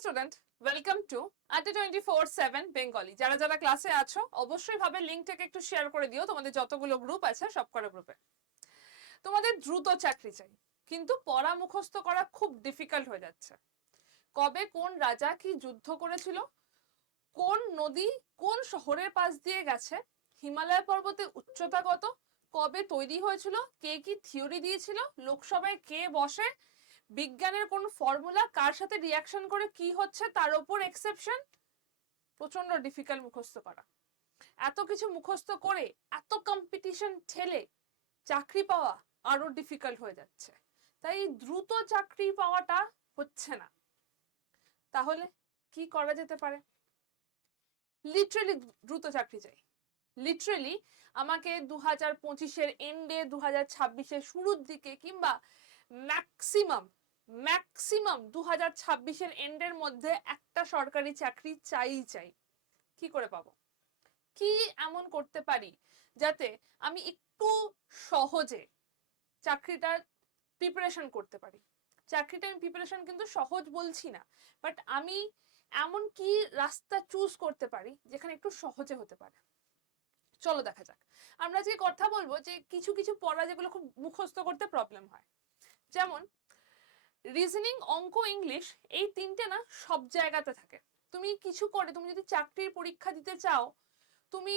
Student welcome to Adda twenty four seven Bengali যারা যারা ক্লাসে আছো, অবশ্যই ভাবে লিঙ্কটাকে একটু শেয়ার করে দিও। তোমাদের যতগুলো গ্রুপ আছে, সব কটা গ্রুপে তোমাদের দ্রুত চাকরি চাই, কিন্তু পড়া মুখস্থ করা খুব ডিফিকাল্ট হয়ে যাচ্ছে। কবে কোন রাজা কি যুদ্ধ করেছিল, কোন নদী কোন শহরের পাশ দিয়ে গেছে, হিমালয় পর্বতে উচ্চতা কত, কবে তৈরি হয়েছিল, কে কি থিওরি দিয়েছিল, লোকসভায় কে বসে বিজ্ঞানের কোন ফর্মুলা কার সাথে রিয়াকশন করে কি হচ্ছে তার উপর এক্সেপশন প্রচণ্ড ডিফিকাল্ট মুখস্থ করা। এত কিছু মুখস্থ করে, এত কম্পিটিশন ঠেলে চাকরি পাওয়া আরও ডিফিকাল্ট হয়ে যাচ্ছে। তাই দ্রুত চাকরি পাওয়াটা হচ্ছে না। তাহলে কি করা যেতে পারে? লিটারেলি দ্রুত চাকরি চাই। লিটারেলি আমাকে দু হাজার পঁচিশের এন্ডে দু হাজার ছাব্বিশের শুরুর দিকে কিংবা ম্যাক্সিমাম ম্যাক্সিমাম দু হাজার ছাব্বিশের এন্ডের মধ্যে একটা সরকারি চাকরি চাই চাই। কি করে পাবো? কি এমন করতে পারি যাতে আমি একটু সহজে চাকরিটার প্রিপারেশন করতে পারি? চাকরিটা আমি প্রিপারেশন কিন্তু সহজ বলছি না বাট আমি এমন কি রাস্তা চুজ করতে পারি যেখানে একটু সহজে হতে পারে? চলো দেখা যাক। আমরা যে কথা বলব যে কিছু কিছু পড়া যেগুলো খুব মুখস্থ করতে প্রবলেম হয়। যেমন রিজনিং অঙ্ক ইংলিশ এই তিনটে না সব জায়গাতে থাকে। তুমি কিছু করে, তুমি যদি চাকরির পরীক্ষা দিতে চাও, তুমি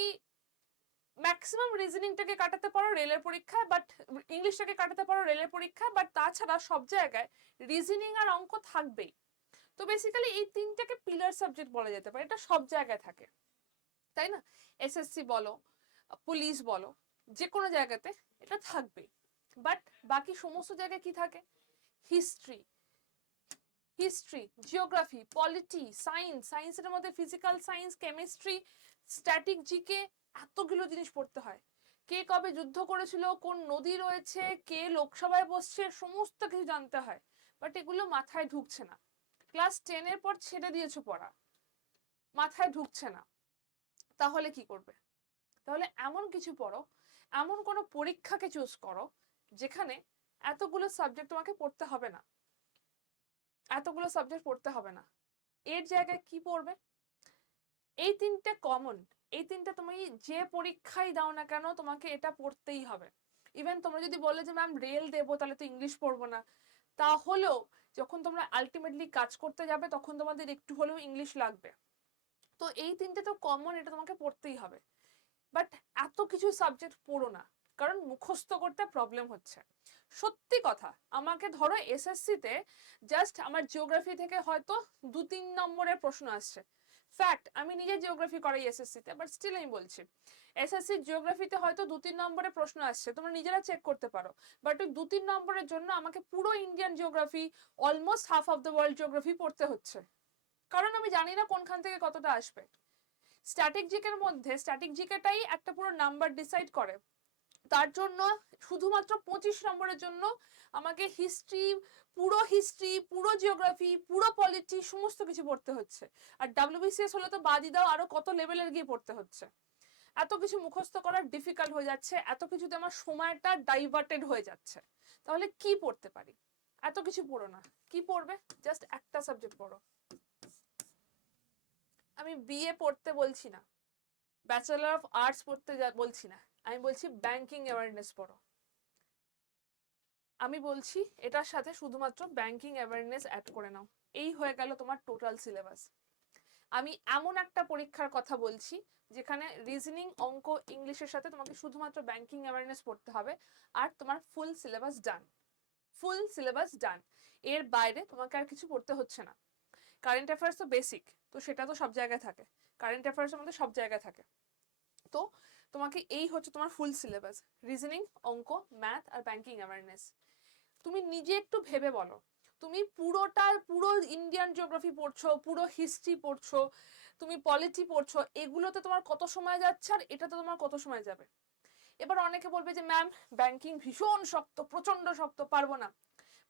ম্যাক্সিমাম রিজনিংটাকে কাটাতে পারো রেলের পরীক্ষায় বাট ইংলিশটাকে কাটাতে পারো রেলের পরীক্ষায় বাট তাছাড়া সব জায়গায় রিজনিং আর অঙ্ক থাকবেই। তো বেসিক্যালি এই তিনটাকে পিলার সাবজেক্ট বলা যেতে পারে, এটা সব জায়গায় থাকে। তাই না? এসএসসি বলো পুলিশ বলো যে কোনো জায়গাতে এটা থাকবেই। বাট বাকি সমস্ত জায়গায় কি থাকে? History history geography polity science সায়েন্সের মধ্যে physical science chemistry static GK এতগুলো জিনিস পড়তে হয়। কে কবে যুদ্ধ করেছিল, কোন নদী রয়েছে, কে লোকসভায় বসছে, সমস্ত কিছু জানতে হয়। বাট এগুলো মাথায় ঢুকছে না। ক্লাস টেনের পর ছেড়ে দিয়েছ পড়া। মাথায় ঢুকছে না। তাহলে কি করবে? তাহলে এমন কিছু পড়ো, এমন কোনো পরীক্ষাকে চুজ করো, যেখানে এতগুলো সাবজেক্ট তোমাকে পড়তে হবে না। এতগুলো সাবজেক্ট পড়তে হবে না। এর জায়গায় কি পড়বে? এই তিনটে কমন এই তিনটে তুমি যে পরীক্ষাই দাও না কেন তোমাকে এটা পড়তেই হবে। ইভেন তোমরা যদি বলে যে ম্যাম রেল দেবো, তাহলে তো ইংলিশ পড়ব না। তাহলেও যখন তোমরা আলটিমেটলি কাজ করতে যাবে, তখন তোমাদের একটু হলেও ইংলিশ লাগবে। তো এই তিনটে তো কমন এটা তোমাকে পড়তেই হবে। বাট এত কিছু সাবজেক্ট পড়ো না। কারণ মুখস্থ করতে প্রবলেম হচ্ছে। সত্যি কথা, আমাকে ধরো এসএসসিতে জাস্ট আমার জিওগ্রাফি থেকে হয়তো দু তিন নম্বরের প্রশ্ন আসছে। ফ্যাক্ট আমি নিজে জিওগ্রাফি করাই এসএসসিতে বাট স্টিল আমি বলছি। এসএসসি জিওগ্রাফিতে হয়তো দু তিন নম্বরের প্রশ্ন আসছে, তোমরা নিজেরা চেক করতে পারো। বাট ওই দু তিন নম্বরের জন্য আমাকে পুরো Indian geography almost half of the world geography পড়তে হচ্ছে। কারণ আমি জানি না কোনখান থেকে কতটা আসবে। স্ট্যাটিক জিকের মধ্যে স্ট্যাটিক জিকেটাই একটা পুরো নাম্বার ডিসাইড করে। তার জন্য শুধুমাত্র পঁচিশ নম্বরের জন্য আমাকে হিস্ট্রি পুরো হিস্ট্রি পুরো জিওগ্রাফি পুরো পলিটি সমস্ত কিছু পড়তে হচ্ছে। আর ডাব্লিউবিসিএস হলে তো বাদই দাও, আরও কত লেভেলের গিয়ে পড়তে হচ্ছে। এত কিছু মুখস্থ করা ডিফিকাল্ট হয়ে যাচ্ছে, এত কিছুতে আমার সময়টা ডাইভার্টেড হয়ে যাচ্ছে। তাহলে কি পড়তে পারি? এত কিছু পড়ো না। কি পড়বে? জাস্ট একটা সাবজেক্ট পড়ো। আমি বিএ পড়তে বলছি না। ব্যাচেলার অফ আর্টস পড়তে বলছি না। আমি বলছি ব্যাংকিং অ্যাওয়ারনেস পড়ো। আমি বলছি এটার সাথে শুধুমাত্র ব্যাংকিং অ্যাওয়ারনেস অ্যাড করে নাও। এই হয়ে গেল তোমার টোটাল সিলেবাস আমি এমন একটা পরীক্ষার কথা বলছি, যেখানে রিজনিং অঙ্ক ইংলিশের সাথে তোমাকে শুধুমাত্র ব্যাংকিং অ্যাওয়ারনেস পড়তে হবে আর তোমার ফুল সিলেবাস ডান ফুল সিলেবাস ডান এর বাইরে তোমাকে আর কিছু পড়তে হচ্ছে না। কারেন্ট অ্যাফেয়ার্স তো বেসিক তো সেটা তো সব জায়গায় থাকে। কারেন্ট অ্যাফেয়ার্সের মধ্যে সব জায়গায় থাকে। তো তোমাকে এই হচ্ছে তোমার ফুল সিলেবাস রিজনিং অঙ্ক ম্যাথ আর ব্যাংকিং অ্যাওয়ারনেস তুমি নিজে একটু ভেবে বলো। তুমি পুরোটা পুরো ইন্ডিয়ান জিওগ্রাফি পড়ছো, পুরো হিস্ট্রি পড়ছো, তুমি পলিটি পড়ছো, এগুলোতে তোমার কত সময় যাচ্ছে আর এটাতে তোমার কত সময় যাবে? এবার অনেকে বলবে যে ম্যাম ব্যাংকিং ভীষণ শক্ত প্রচণ্ড শক্ত, পারব না।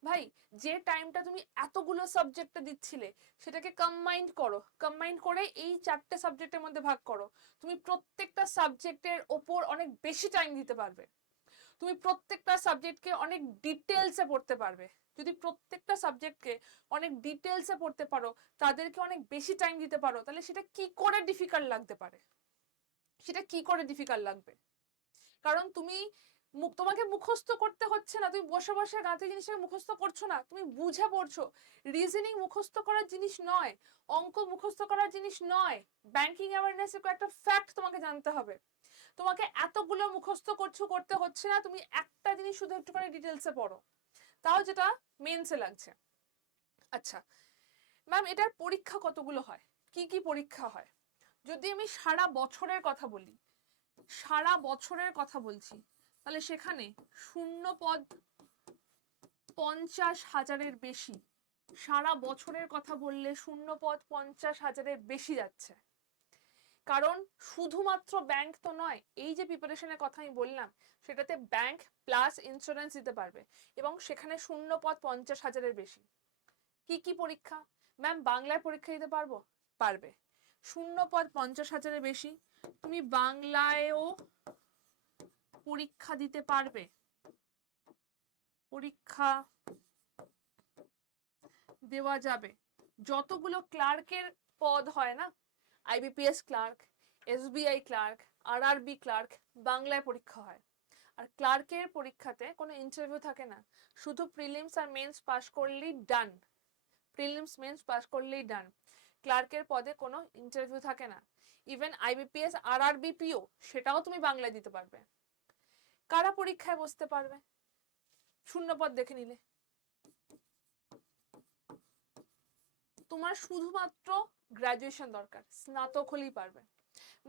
ভাই, যে টাইমটা তুমি এতগুলো সাবজেক্টে দিচ্ছিলে, সেটাকে কম্বাইন্ড করো। কম্বাইন্ড করে এই চারটে সাবজেক্টের মধ্যে ভাগ করো। তুমি প্রত্যেকটা সাবজেক্টের ওপর অনেক বেশি টাইম দিতে পারবে। তুমি প্রত্যেকটা সাবজেক্টকে অনেক ডিটেলসে পড়তে পারবে। যদি প্রত্যেকটা সাবজেক্টকে অনেক ডিটেলসে পড়তে পারো, তাদেরকে অনেক বেশি টাইম দিতে পারো, তাহলে সেটা কি করে ডিফিকাল্ট লাগতে পারে? সেটা কি করে ডিফিকাল্ট লাগবে? কারণ তুমি মুখ- তোমাকে মুখস্থ করতে হচ্ছে না। তুমি বসে বসে গাঁথি জিনিসটাকে মুখস্থ করছ না। তুমি বুঝে পড়ছো। রিজনিং মুখস্থ করার জিনিস নয়। অঙ্ক মুখস্থ করার জিনিস নয়। ব্যাংকিং অ্যাওয়ারনেস একটা ফ্যাক্ট তোমাকে জানতে হবে। তোমাকে এতগুলো মুখস্থ করছ, করতে হচ্ছে না। তুমি একটা জিনিস শুধু একটুখানি ডিটেলসে পড়ো। তাও যেটা মেন্সে লাগছে। আচ্ছা ম্যাম এটার পরীক্ষা কতগুলো হয়? কি কি পরীক্ষা হয়? যদি আমি সারা বছরের কথা বলি, সারা বছরের কথা বলছি তাহলে সেখানে শূন্য পদ পঞ্চাশ হাজারের বেশি। সারা বছরের কথা বললে শূন্য পদ পঞ্চাশ হাজারের বেশি যাচ্ছে। কারণ শুধুমাত্র ব্যাংক তো নয়, এই যে প্রিপারেশনের কথা আমি বললাম, সেটাতে ব্যাংক প্লাস ইন্স্যুরেন্স দিতে পারবে এবং সেখানে শূন্য পদ পঞ্চাশ হাজারের বেশি। কি কি পরীক্ষা? ম্যাম বাংলায় পরীক্ষা দিতে পারব? পারবে। শূন্য পদ পঞ্চাশ হাজারের বেশি, তুমি বাংলায়ও পরীক্ষা দিতে পারবে? পরীক্ষা দেওয়া যাবে। যতগুলো ক্লার্কের পদ হয় না? IBPS clerk, SBI clerk, RRB clerk বাংলায় পরীক্ষা হয়। আর ক্লার্কের পরীক্ষাতে কোনো ইন্টারভিউ থাকে না। শুধু প্রিলিমস আর মেন্স পাস করলেই ডান প্রিলিমস মেন্স পাস করলেই ডান ক্লার্কের পদে কোনো ইন্টারভিউ থাকে না। ইভেন আইবিপিএস, আরআরবি পিও সেটাও তুমি বাংলায় দিতে পারবে। কারা পরীক্ষায় বসতে পারবে? শূন্য পদ দেখে নিলে। তোমার শুধুমাত্র গ্রাজুয়েশন দরকার, স্নাতক হলেই পারবে।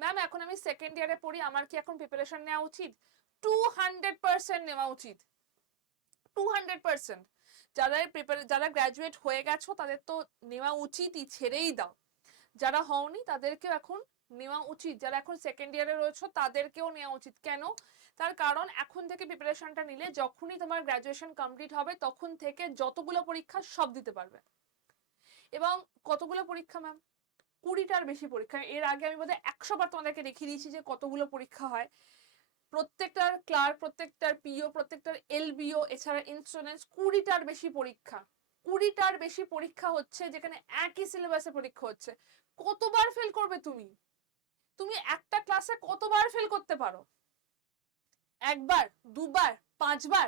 ম্যাম এখন আমি সেকেন্ড ইয়ারে পড়ি, আমার কি এখন প্রিপারেশন নেওয়া উচিত? টু হান্ড্রেড পার্সেন্ট নেওয়া উচিত। টু হান্ড্রেড পার্সেন্ট যারা যারা গ্র্যাজুয়েট হয়ে গেছো, তাদের তো নেওয়া উচিতই, ছেড়েই দাও। যারা হওনি, তাদেরকেও এখন নেওয়া উচিত। যারা এখন সেকেন্ড ইয়ারে রয়েছে, তাদেরকেও নেওয়া উচিত। কেন? তার কারণ এখন থেকে প্রিপারেশনটা নিলে যখনই তোমার গ্র্যাজুয়েশন কমপ্লিট হবে, তখন থেকে যতগুলো পরীক্ষা সব দিতে পারবে। এবং কতগুলো পরীক্ষা ম্যাম কুড়িটার বেশি পরীক্ষা। এর আগে আমি বোধহয় একশো বার তোমাদেরকে দেখিয়ে দিয়েছি যে কতগুলো পরীক্ষা হয়। প্রত্যেকটার ক্লার্ক প্রত্যেকটার পিও প্রত্যেকটার এলবিও এছাড়া ইন্স্যুরেন্স কুড়িটার বেশি পরীক্ষা। কুড়িটার বেশি পরীক্ষা হচ্ছে যেখানে একই সিলেবাসে পরীক্ষা হচ্ছে। কতবার ফেল করবে তুমি? তুমি একটা ক্লাসে কতবার ফেল করতে পারো? একবার, দুবার, পাঁচবার?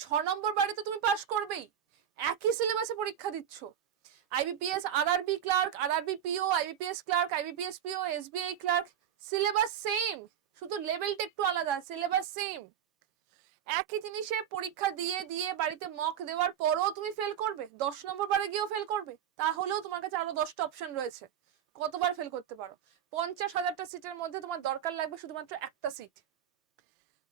ছ নম্বর বারে তো তুমি পাশ করবেই। একই সিলেবাসে পরীক্ষা দিচ্ছ। IBPS RRB clerk RRB PO IBPS clerk IBPS PO SBI clerk syllabus same শুধু লেভেলটা একটু আলাদা সিলেবাস সেম একই জিনিসে পরীক্ষা দিয়ে দিয়ে বাড়িতে মক দেওয়ার পরও তুমি ফেল করবে। দশ নম্বর বারে গিয়েও ফেল করবে। তাহলেও তোমার কাছে আরও দশটা অপশন রয়েছে। কতবার ফেল করতে পারো? পঞ্চাশ হাজারটা সিটের মধ্যে তোমার দরকার লাগবে শুধুমাত্র একটা সিট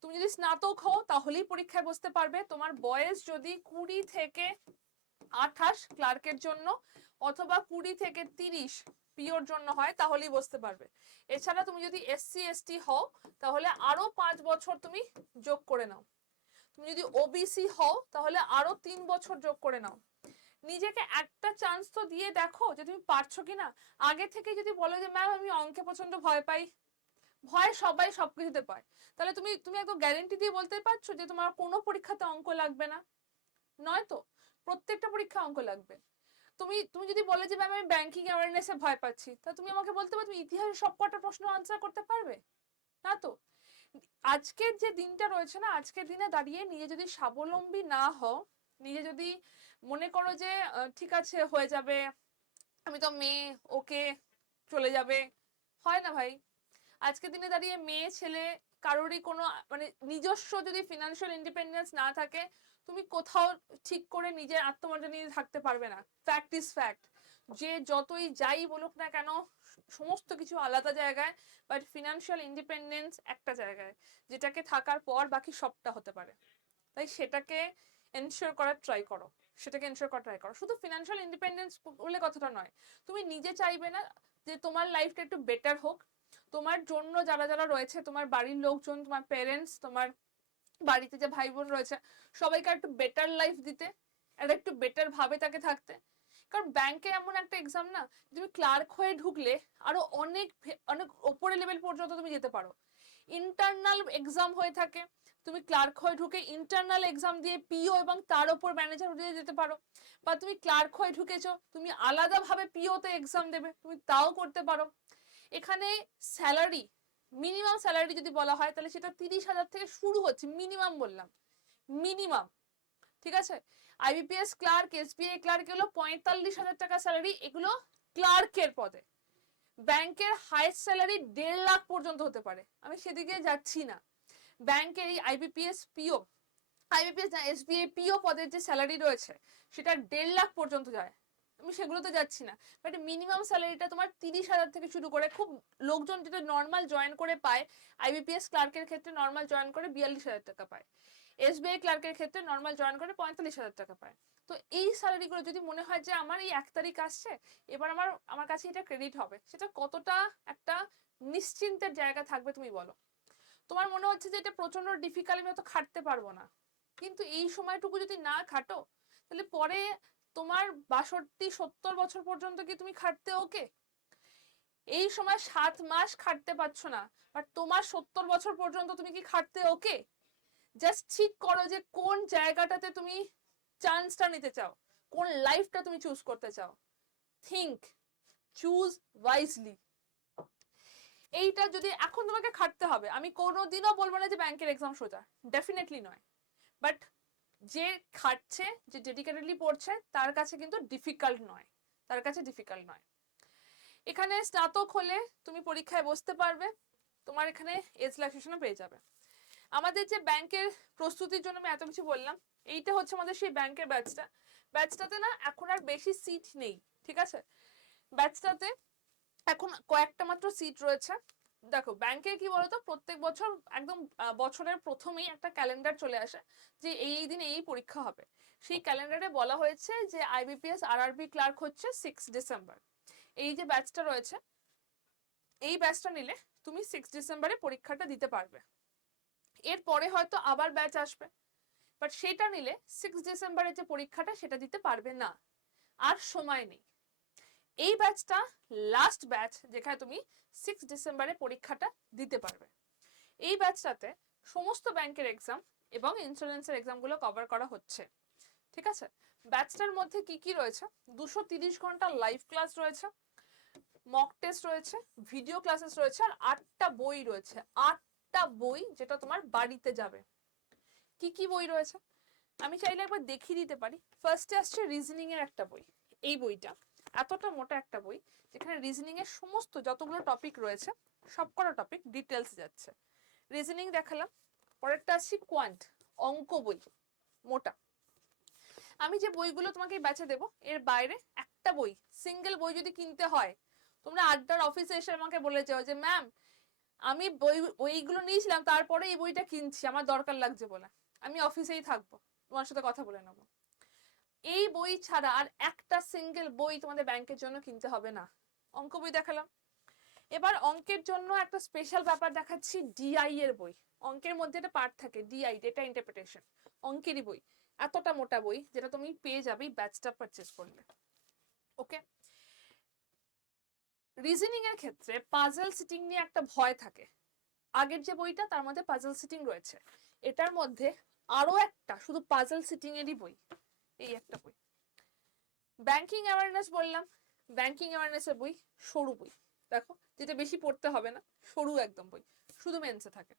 তুমি যদি স্নাতক হও, তাহলেই পরীক্ষায় বসতে পারবে। তোমার বয়স যদি কুড়ি থেকে আঠাশ ক্লার্কের জন্য অথবা কুড়ি থেকে তিরিশ পিওর জন্য হয়, তাহলেই বসতে পারবে। এছাড়া তুমি যদি এসসি এসটি হও, তাহলে আরও পাঁচ বছর তুমি যোগ করে নাও। তুমি যদি ওবিসি হও, তাহলে আরও তিন বছর যোগ করে নাও। নিজেকে একটা চান্স তো দিয়ে দেখো যে তুমি পারছ কিনা। আগে থেকে যদি বলো যে ম্যাম আমি অঙ্কে প্রচণ্ড ভয় পাই। ভয় সবাই সবকিছুতে পায়। তাহলে তুমি তুমি একদম গ্যারেন্টি দিয়ে বলতে পারছ যে, তোমার কোনো পরীক্ষাতে অঙ্ক লাগবে না? নয় তো, প্রত্যেকটা পরীক্ষা অঙ্ক লাগবে। তুমি তুমি যদি বলে যে ম্যাম আমি ব্যাংকিং অ্যাওয়ারনেসে ভয় পাচ্ছি। তা তুমি আমাকে বলতে পারো, তুমি ইতিহাসের সব কটা প্রশ্ন আনসার করতে পারবে? না তো? আজকের যে দিনটা রয়েছে না, আজকের দিনে দাঁড়িয়ে নিজে যদি স্বাবলম্বী না হও, নিজে যদি মনে করো যে ঠিক আছে, হয়ে যাবে। আমি তো মেয়ে, ওকে চলে যাবে। হয় না ভাই? আজকের দিনে দাঁড়িয়ে মেয়ে, ছেলে কারোরই কোনো মানে নিজস্ব যদি ফিনান্সিয়াল ইন্ডিপেন্ডেন্স না থাকে, তুমি কোথাও ঠিক করে নিজের আত্মমর্যাদা নিয়ে থাকতে পারবে না। ফ্যাক্ট ইজ ফ্যাক্ট যে যতই যাই বলুক না কেন, সমস্ত কিছু আলাদা জায়গায় বাট ফিনান্সিয়াল ইন্ডিপেন্ডেন্স একটা জায়গায়, যেটাকে থাকার পর বাকি সবটা হতে পারে। তাই সেটাকে এনশিওর করার ট্রাই করো। সেটাকে এনশিওর করা ট্রাই করো শুধু ফিনান্সিয়াল ইন্ডিপেন্ডেন্স বলে কথাটা নয়। তুমি নিজে চাইবে না যে তোমার লাইফটা একটু বেটার হোক। তোমার জন্য যারা যারা রয়েছে, তোমার বাড়ির লোকজন, তোমার প্যারেন্টস তোমার বাড়িতে যে ভাই বোন রয়েছে, সবাইকে একটু বেটার লাইফ দিতে আর একটু বেটার ভাবে তাকে থাকতে। কারণ ব্যাংকে এমন একটা এক্সাম না, তুমি ক্লার্ক হয়ে ঢুকলে আরও অনেক অনেক ওপরে লেভেল পর্যন্ত তুমি যেতে পারো। ইন্টারনাল এক্সাম হয়ে থাকে তুমি ক্লার্ক হয়ে ঢুকে ইন্টারনাল এক্সাম দিয়ে পিও এবং তার উপর ম্যানেজার হয়ে যেতে পারো। বা তুমি ক্লার্ক হয়ে ঢুকেছো, তুমি আলাদাভাবে পিওতে এক্সাম দেবে, তুমি তাও করতে পারো। এখানে স্যালারি মিনিমাম স্যালারি যদি বলা হয়, তাহলে সেটা তিরিশ হাজার থেকে শুরু হচ্ছে মিনিমাম বললাম মিনিমাম ঠিক আছে? আইবিপিএস ক্লার্ক এসবিআই ক্লার্ক এগুলো পঁয়তাল্লিশ হাজার টাকা স্যালারি এগুলো ক্লার্কের পদে। ব্যাংকের হাইস্ট স্যালারি দেড় লাখ পর্যন্ত হতে পারে। আমি সেদিকে যাচ্ছি না। ব্যাংকের এই আইবিপিএস পিও আইবিপিএস না এসবিআই পিও পদের যে স্যালারি রয়েছে, সেটা দেড় লাখ পর্যন্ত যায়। আমি সেগুলোতে যাচ্ছি না। বাট মিনিমাম স্যালারিটা তোমার তিরিশ হাজার থেকে শুরু করে খুব লোকজন যেটা নর্মাল জয়েন করে পায় আইবিপিএস ক্লার্কের ক্ষেত্রে নর্মাল জয়েন করে বিয়াল্লিশ হাজার টাকা পায়। এসবিআই ক্লার্কের ক্ষেত্রে নর্মাল জয়েন করে পঁয়তাল্লিশ হাজার টাকা পায়। তো এই স্যালারিগুলো যদি মনে হয় যে আমার এই এক তারিখ আসছে, এবার আমার আমার কাছে এটা ক্রেডিট হবে। সেটা কতটা একটা নিশ্চিন্তের জায়গা থাকবে তুমি বলো। তোমার মনে হচ্ছে যে এটা প্রচণ্ড ডিফিকাল্ট আমি অত খাটতে পারব না। কিন্তু এই সময়টুকু যদি না খাটো, তাহলে পরে তোমার বাষট্টি, সত্তর বছর পর্যন্ত কি তুমি খাটতে ওকে? এই সময় সাত মাস খাটতে পারছ না বাট তোমার সত্তর বছর পর্যন্ত তুমি কি খাটতে ওকে? জাস্ট ঠিক করো যে কোন জায়গাটাতে তুমি চান্সটা নিতে চাও, কোন লাইফটা তুমি চুজ করতে চাও। থিঙ্ক চুজ ওয়াইজলি এইটা যদি এখন তোমাকে খাটতে হবে, আমি কোনোদিনও বলব না যে ব্যাংকের এক্সাম সোজা ডেফিনেটলি নয়। বাট যে খাটছে, যে ডেডিকেটেডলি পড়ছে, তার কাছে কিন্তু ডিফিকাল্ট নয়। তার কাছে ডিফিকাল্ট নয়। এখানে স্নাতক হলে তুমি পরীক্ষায় বসতে পারবে, তোমার এখানে এজ রিল্যাক্সেশনও পেয়ে যাবে। আমাদের যে ব্যাংকের প্রস্তুতির জন্য আমি এত কিছু বললাম, এইটা হচ্ছে আমাদের সেই ব্যাংকের ব্যাচটা ব্যাচটাতে না এখন আর বেশি সিট নেই, ঠিক আছে? ব্যাচটাতে এখন কয়েকটা মাত্র সিট রয়েছে। দেখো ব্যাংকের কি বলতো, প্রত্যেক বছর একদম বছরের প্রথমেই একটা ক্যালেন্ডার চলে আসে যে এই এই দিনে এই পরীক্ষা হবে। সেই ক্যালেন্ডারে বলা হয়েছে যে আইবিপিএস আরআরবি ক্লার্ক হচ্ছে সিক্স ডিসেম্বর এই যে ব্যাচটা রয়েছে, এই ব্যাচটা নিলে তুমি সিক্স ডিসেম্বরে পরীক্ষাটা দিতে পারবে। এরপরে হয়তো আবার ব্যাচ আসবে। বাট সেটা নিলে সিক্স ডিসেম্বরের যে পরীক্ষাটা, সেটা দিতে পারবে না। আর সময় নেই। এই ব্যাচটা লাস্ট ব্যাচ যেখানে তুমি সিক্স ডিসেম্বরে পরীক্ষাটা দিতে পারবে। এই ব্যাচটাতে সমস্ত ব্যাংকের এক্সাম এবং ইন্স্যুরেন্সের এক্সামগুলো কভার করা হচ্ছে। ঠিক আছে? ব্যাচটার মধ্যে কি কি রয়েছে? দুশো তিরিশ ঘণ্টা লাইভ ক্লাস রয়েছে মক টেস্ট রয়েছে ভিডিও ক্লাসেস রয়েছে আর আটটা বই রয়েছে। আটটা বই যেটা তোমার বাড়িতে যাবে। কি কি বই রয়েছে? আমি চাইলে একবার দেখিয়ে দিতে পারি। ফার্স্টে আসছে রিজনিং এর একটা বই। এই বইটা। এতটা মোটা একটা বই যেখানে রিজনিং এর সমস্ত যতগুলো টপিক রয়েছে সবকটা টপিক ডিটেলস যাচ্ছে। রিজনিং দেখালাম, পরেরটা আসছি কোয়ান্ট অঙ্ক বই, মোটা। আমি যে বইগুলো তোমাকে বেচে দেবো, এর বাইরে একটা বই সিঙ্গেল বই যদি কিনতে হয়, তোমরা আড্ডার অফিসে এসে আমাকে বলে যাও যে ম্যাম আমি বই, বইগুলো নিয়েছিলাম, তারপরে এই বইটা কিনছি, আমার দরকার লাগছে বলে। আমি অফিসেই থাকব, তোমার সাথে কথা বলে নেব। এই বই ছাড়া আর একটা সিঙ্গেল বই তোমাদের ব্যাংকের জন্য কিনতে হবে না। অঙ্ক বই দেখালাম। এবার অঙ্কের জন্য একটা স্পেশাল ব্যাপার দেখাচ্ছি ডিআই এর বই। অঙ্কের মধ্যে একটা পার্ট থাকে ডিআই ডেটা ইন্টারপ্রিটেশন অঙ্কেরই বই, এতটা মোটা বই যেটা তুমি পেয়ে যাবে ব্যাচটা পারচেস করলে। ওকে রিজনিং এর ক্ষেত্রে পাজল সিটিং নিয়ে একটা ভয় থাকে। আগের যে বইটা, তার মধ্যে পাজল সিটিং রয়েছে। এটার মধ্যে আরও একটা, শুধু পাজল সিটিং এরই বই। এই একটা বই। ব্যাংকিং অ্যাওয়ারনেস বললাম। ব্যাংকিং অ্যাওয়ারনেসের বই, সরু বই। দেখো, যেটা বেশি পড়তে হবে না, সরু একদম বই। শুধু মেন্সে থাকে।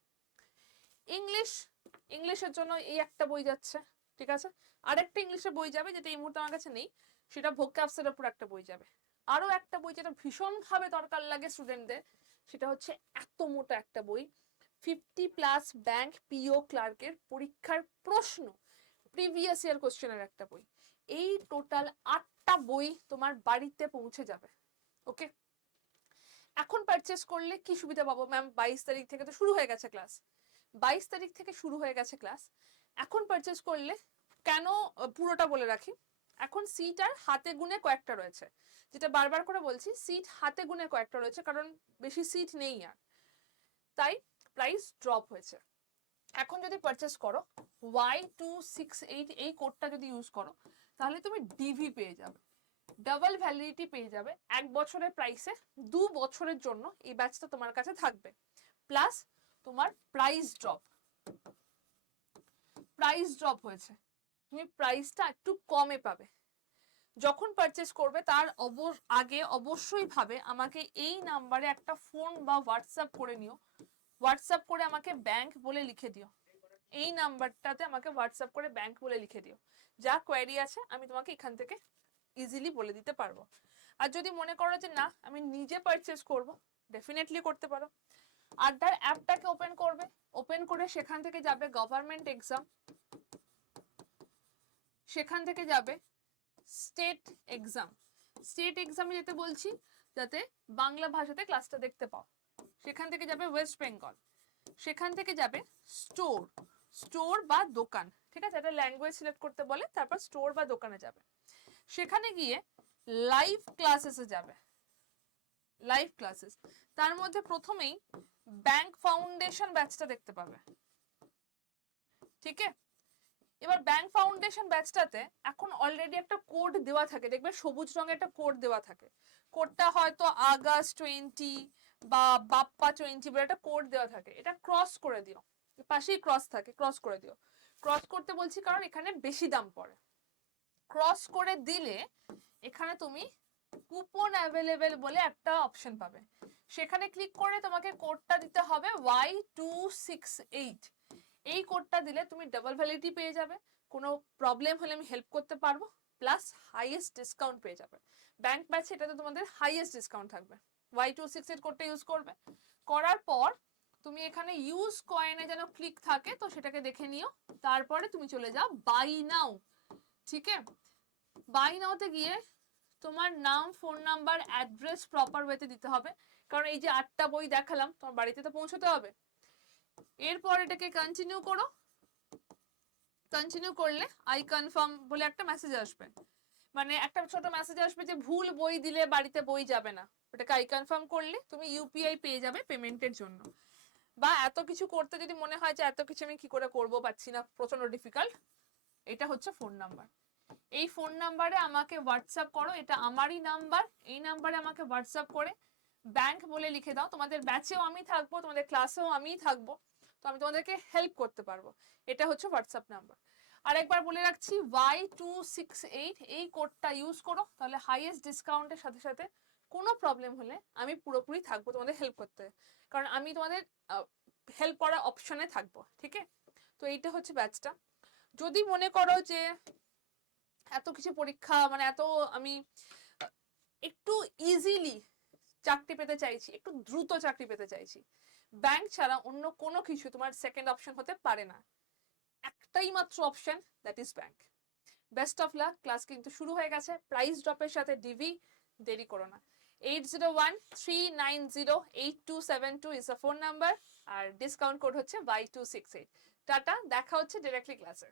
ইংলিশ ইংলিশের জন্য এই একটা বই যাচ্ছে, ঠিক আছে? আরেকটা ইংলিশের বই যাবে, যেটা এই মুহূর্তে আমার কাছে নেই, সেটা ভোকাবসের উপর একটা বই যাবে। আরও একটা বই যেটা ভীষণভাবে দরকার লাগে স্টুডেন্টদের সেটা হচ্ছে এত মোটা একটা বই। ফিফটি প্লাস ব্যাংক পিও ক্লার্কের পরীক্ষার প্রশ্ন। প্রিভিয়াস ইয়ার কোশ্চেনের একটা বই। এই টোটাল আটটা বই তোমার বাড়িতে পৌঁছে যাবে ওকে এখন পারচেস করলে কি সুবিধা পাবো ম্যাম বাইশ তারিখ থেকে তো শুরু হয়ে গেছে ক্লাস বাইশ তারিখ থেকে শুরু হয়ে গেছে ক্লাস এখন পারচেস করলে কেন পুরোটা বলে রাখি। এখন সিট আর হাতে গুনে কয়েকটা রয়েছে। যেটা বারবার করে বলছি সিট হাতে গুনে কয়েকটা রয়েছে, কারণ বেশি সিট নেই আর। তাই প্রাইস ড্রপ হয়েছে। এখন যদি পারচেস করো ওয়াই টু সিক্স এইট এই কোডটা যদি ইউজ করো, তাহলে তুমি ডিভি পেয়ে যাবে। ডাবল ভ্যালিডিটি পেয়ে যাবে এক বছরের প্রাইসে দু বছরের জন্য এই ব্যাচটা তোমার কাছে থাকবে। প্লাস তোমার প্রাইস ড্রপ প্রাইস ড্রপ হয়েছে। তুমি প্রাইসটা একটু কমে পাবে। যখন পারচেস করবে, তার আগে অবশ্যই ভাবে আমাকে এই নাম্বারে একটা ফোন বা হোয়াটসঅ্যাপ করে নিও। হোয়াটসঅ্যাপ করে আমাকে ব্যাংক বলে লিখে দিও। এই নাম্বারটাতে আমাকে হোয়াটসঅ্যাপ করে ব্যাংক বলে লিখে দিও। যা কোয়ারি আছে, আমি তোমাকে এখান থেকে ইজিলি বলে দিতে পারব। আর যদি মনে করো যে না, আমি নিজে পারচেস করব ডেফিনেটলি করতে পারো। আড্ডার অ্যাপটাকে ওপেন করবে। ওপেন করে সেখান থেকে যাবে গভর্নমেন্ট এক্সাম সেখান থেকে যাবে স্টেট এক্সাম স্টেট এক্সামে যেতে বলছি, যাতে বাংলা ভাষাতে ক্লাসটা দেখতে পাও। সেখান থেকে যাবে ওয়েস্ট বেঙ্গল সেখান থেকে যাবে স্টোর স্টোর বা দোকান। ঠিক আছে? একটা ল্যাঙ্গুয়েজ সিলেক্ট করতে বলে, তারপর স্টোর বা দোকানে যাবে। সেখানে গিয়ে লাইভ ক্লাসেসে যাবে। লাইভ ক্লাসেস তার মধ্যে প্রথমেই ব্যাংক ফাউন্ডেশন ব্যাচটা দেখতে পাবে। ঠিক? আছে এবার ব্যাংক ফাউন্ডেশন ব্যাচটাতে এখন অলরেডি একটা কোড দেওয়া থাকে। দেখবে সবুজ রঙের একটা কোড দেওয়া থাকে। কোডটা হয়তো আগস্ট টোয়েন্টি বা বাপ্পা টোয়েন্টি বলে একটা কোড দেওয়া থাকে। এটা ক্রস করে দিও। পাশেই ক্রস থাকে ক্রস করে দিও। ক্রস করতে বলছি কারণ এখানে বেশি দাম পড়ে। ক্রস করে দিলে এখানে তুমি কুপন অ্যাভেলেবেল বলে একটা অপশন পাবে। সেখানে ক্লিক করে তোমাকে কোডটা দিতে হবে ওয়াই টু সিক্স এইট এই কোডটা দিলে তুমি ডাবল ভ্যালিডিটি পেয়ে যাবে। কোনো প্রবলেম হলে আমি হেল্প করতে পারব। প্লাস হাইয়েস্ট ডিসকাউন্ট পেয়ে যাবে। ব্যাংক ব্যাচে এটাতে তোমাদের হাইয়েস্ট ডিসকাউন্ট থাকবে। ওয়াই টু সিক্স এইট কোডটা ইউজ করবে। করার পর তুমি এখানে ইউজ কয়েনে যেন ক্লিক থাকে, তো সেটাকে দেখে নিও। তারপরে তুমি চলে যাও বাই নাও ঠিক বাই নাওতে গিয়ে তোমার নাম ফোন নাম্বার অ্যাড্রেস প্রপার ওয়েতে দিতে হবে। কারণ এই যে আটটা বই দেখালাম, তোমার বাড়িতে তো পৌঁছতে হবে। এরপর এটাকে কন্টিনিউ করো। কন্টিনিউ করলে আই কনফার্ম বলে একটা মেসেজ আসবে। মানে একটা ছোট মেসেজ আসবে যে, ভুল বই দিলে বাড়িতে বই যাবে না। ওটাকে আই কনফার্ম করলে তুমি ইউপিআই পেয়ে যাবে পেমেন্টের জন্য। বা এত কিছু করতে যদি মনে হয় যে, এত কিছু আমি কি করে করব পাচ্ছি না, প্রচণ্ড ডিফিকাল্ট এটা হচ্ছে ফোন নাম্বার এই ফোন নাম্বারে আমাকে হোয়াটসঅ্যাপ করো, এটা আমারই নাম্বার এই নাম্বারে আমাকে হোয়াটসঅ্যাপ করে ব্যাংক বলে লিখে দাও। তোমাদের ব্যাচেও আমি থাকব, তোমাদের ক্লাসেও আমিই থাকব, তো আমি তোমাদেরকে হেল্প করতে পারব। এটা হচ্ছে হোয়াটসঅ্যাপ নাম্বার আর একবার বলে রাখছি ওয়াই টু সিক্স এইট এই কোডটা ইউজ করো, তাহলে হাইয়েস্ট ডিসকাউন্টের সাথে সাথে কোনো প্রবলেম হলে আমি পুরোপুরি থাকব তোমাদের হেল্প করতে। কারণ আমি তোমাদের হেল্প করার অপশনে থাকব, ঠিক তো এইটা হচ্ছে ব্যাচটা যদি মনে করো যে এত কিছু পরীক্ষা মানে এত আমি একটু ইজিলি চাকরি পেতে চাইছি, একটু দ্রুত চাকরি পেতে চাইছি ব্যাংক ছাড়া অন্য কোনো কিছু তোমার সেকেন্ড অপশন হতে পারে না। একটাই মাত্র option that is bank best of luck class কিন্তু শুরু হয়ে গেছে প্রাইস ড্রপের সাথে ডিভি দেরি করো না। Eight zero one three nine zero eight two seven two is a phone number R discount code হচ্ছে Y two six eight tata, দেখা হচ্ছে ডিরেক্টলি ক্লাসে